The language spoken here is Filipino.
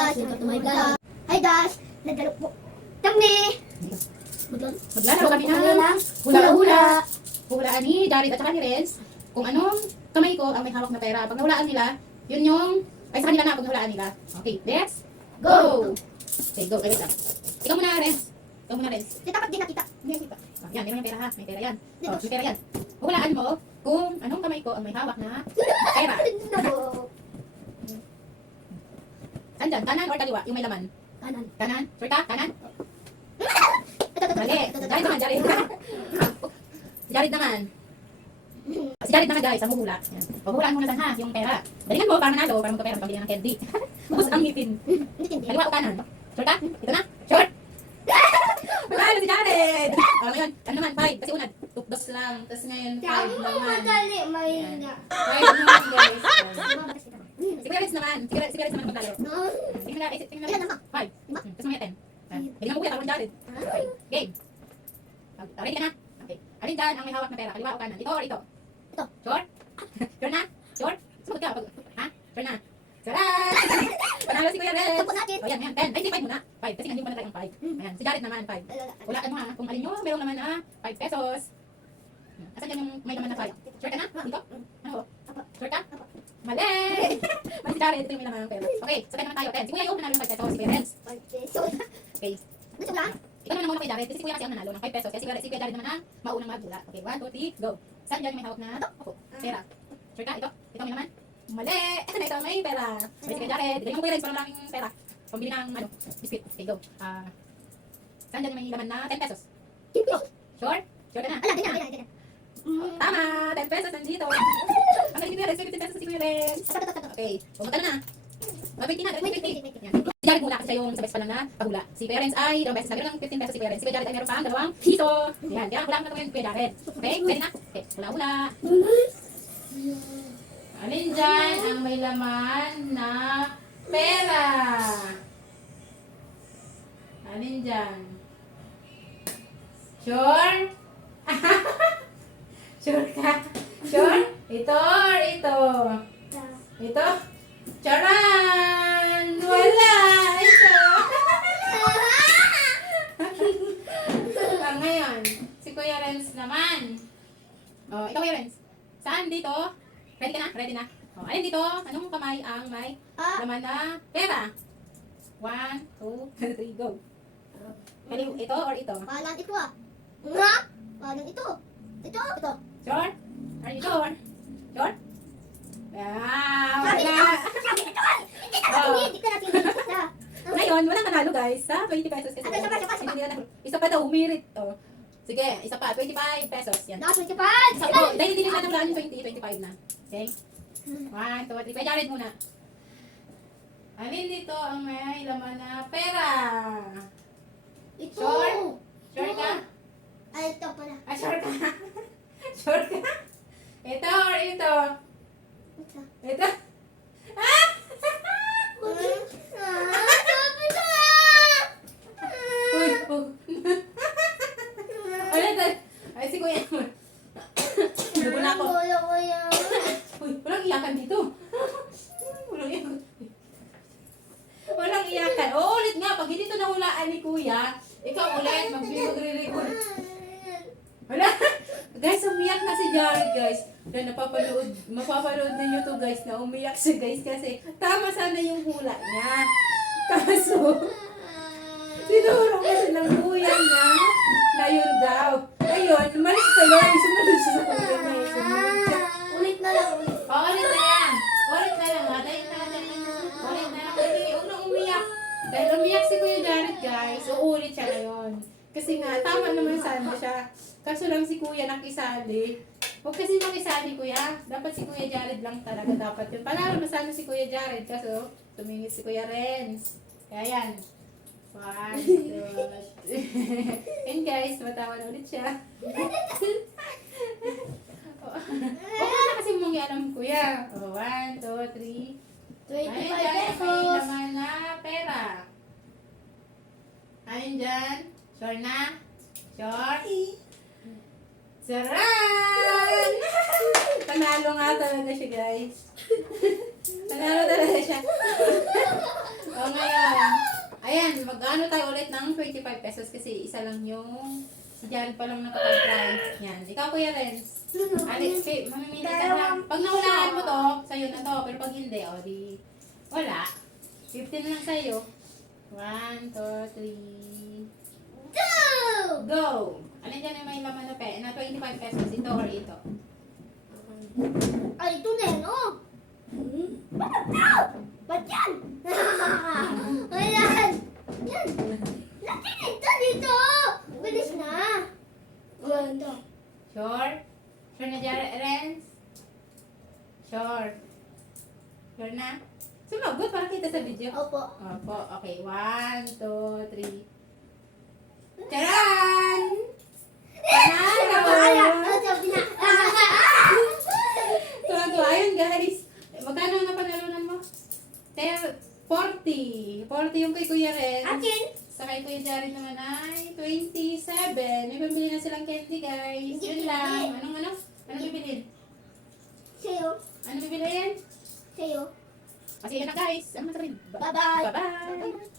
guys! Welcome to my vlog! Hi guys! Nagdalo po kami! Maglalaro kami ng hula-hula. Hulaan ni Jared at saka ni Renz kung anong kamay ko ang may hawak na pera. Pag nahulaan nila, yun yung... Ay, sa kanila na pag nahulaan nila. Okay, let's go! Okay, go. Wait lang. Ikaw muna, Renz. Ikaw muna, Renz. Dapat din nakita. Hindi, kita. Yan, may pera ha. May pera yan. Oh, may pera yan. Hulaan mo kung anong kamay ko ang may hawak na pera. Saan dyan? Kanan or kaliwa? Yung may laman? Kanan. Kanan? Sure ka? Kanan? Mali. Jared naman, Jared. Si Jared naman. Si Jared naman, guys, ang huhula. Yan. Huhulaan mo na saan ha, yung pera. Dalingan mo, para manalo, para magkapera, pambili ng candy. Ubus ang ngipin. Kaliwa o kanan? Sure ka? Ito na? Sure? Manalo si Jared! Ngayon, ano naman, 5. Kasi una, 2 lang. Tapos ngayon, 5 naman. Madali, mahina. 5 naman, guys. Si Renz naman. Si Renz naman maglalaro. Tingnan na. 5. Tapos mamaya 10. Hindi mo kuya, parang Jared. Okay. Game. Ready ka na? Okay. Alin dyan ang may hawak na pera? Kaliwa o kanan? Ito or ito? Ito. Sure? Sure na? Sure? Sumagot ka. Ha? Sure na? Sure! Panalo si Kuya Renz. Tapos natin. O yan, yan. 10. Ay, hindi 5 muna. 5. Kasi hindi mo pa na-try ang 5. Ayan. Si Jared naman, 5. Hulaan mo ha. Kung alin nyo, meron naman na 5 pesos. Asan dyan yung may naman na 5? Sure ka na? Dito? Ano? Sure ka? Mali! Mali si Jared. Ito yung may naman ng pera. Okay. So, 10 naman tayo. 10. Si Kuya yung nanalo ng 5 pesos. Si Kuya Renz. Okay. Ikaw naman muna kay Jared. Kasi si Kuya kasi ang nanalo ng 5 pesos. Kasi si Kuya Jared naman ang maunang maghula. Okay. 1, 2, 3, go. Saan dyan yung may hawak na ako? Pera. Sure ka? Ito? Ito may naman? Mali! Ito na ito may pera. Okay, si Kuya Jared. Galing mo Kuya Renz para maraming pera. Pambili ng biscuit. Okay, go. Saan dyan may laman na 10 pesos? Sure? Sure ka na? Tama! 10 pesos nandito. Ang galing ni Kuya Renz. 15 pesos si Kuya Renz. Okay. Pumunta na na. 20 na. 20. Yan. Si Jared muna kasi siya yung sa best pa lang na paghula. Si Kuya Renz ay dalawang beses na meron ng 15 pesos si Kuya Renz. Si Kuya Jared ay meron pang 2 piso. Yan. Kaya hula mo na yung Kuya Jared. Okay? Ready na? Okay. Hula-hula. Alin dyan ang may laman na pera? Alin dyan? Sure? Sure ka? Sure? Ito or ito? Ito? Charan! Wala! Ito! Ngayon, si Kuya Renz naman. Oh, ikaw Kuya Renz. Saan dito? Ready ka na? Ready na? Oh, alin dito? Anong kamay ang may laman na pera? 1, 2, 3, go. Ito or ito? Paano ito ah? Nga? Paano ito? Ito? Ito? Sure? Are you sure? Sure? Wala! Hindi ka natin dito. Ngayon, walang nanalo guys sa 20 pesos kasi. Isa pa daw, umirit. Oh. Sige, isa pa, 25 pesos. Yan. Naka 25! Dahil hindi na naman yung 25 na. Okay? 1, 2, 3. Kaya Jared muna. Alin dito ang may laman na pera? Ito! Sure? Sure ka? Ay, ito pala. Sure ka? Sure ka? Ito or ito? Ito. Ito? Uy, ay, si Kuya. Dugo na ako. Uy, walang iyakan dito. Walang iyakan. Walang iyakan. O, ulit nga. Pag hindi ito nahulaan ni Kuya, ikaw ulit. Magre-record. Wala. Guys, umiyak na si Jared, guys. Na mapapanood ninyo to guys, na umiyak siya, guys. Kasi tama sana yung hula niya. Kaso, tinuro kasi ng kuya niya na yun daw. Ayun, mali kayo. Ay, sumunod siya sa kuya niya. Sumunod siya. Ulit na lang, ulit. Ulit na lang. Ulit na lang. Ulit na lang. Ulit na lang. Huwag na umiyak. Dahil umiyak si Kuya Jared, guys. Uulit siya ngayon. Kasi nga, tama naman sana siya. Kaso lang si Kuya nakisali. Huwag kasi makisali, Kuya. Dapat si Kuya Jared lang talaga dapat yun. Panalo na sana si Kuya Jared. Kaso, tumingin si Kuya Renz. Kaya yan. 1, 2, 3. And guys, matawa na ulit siya. Huwag na kasi mong alam, Kuya. 1, 2, 3. 25 May pesos. laman na pera. Ayun dyan. Sure na? Sure? Saran! Panalo nga talaga siya, guys. Panalo talaga siya. O ngayon, Mag-ano tayo ulit ng 25 pesos kasi isa lang yung si Jared pa lang nakapag-try. Yan. Ikaw, Kuya Renz. Alex, mamimili ka na. Pag nahulaan mo to, sa'yo na to. Pero pag hindi, o di, wala. 15 na lang sa'yo. 1, 2, 3. Go! Alin dyan yung may laman na 25 pesos? Ito or ito? Ay, ito na yun, oh. Ba't yan? Ayan. Yan. Laki nito dito. Bilis na. Ganda. Sure? Sure na, Jared Renz? Sure. Sure na? Sumagot para kita sa video. Opo. Opo. Okay. 1, 2, 3. Charan! Panalo! Sabi na. Tuwa-tuwa. Ayun, guys. Magkano ang napanalunan mo? 40. 40 yung kay Kuya Ren. Akin. Sa kay Kuya Jared naman ay 27. May pambili na silang candy, guys. Yun lang. Anong bibilin? Sa'yo. Ano bibiliin? Sa'yo. Kasi yun na, guys. Ano masabi? Bye-bye. Bye-bye.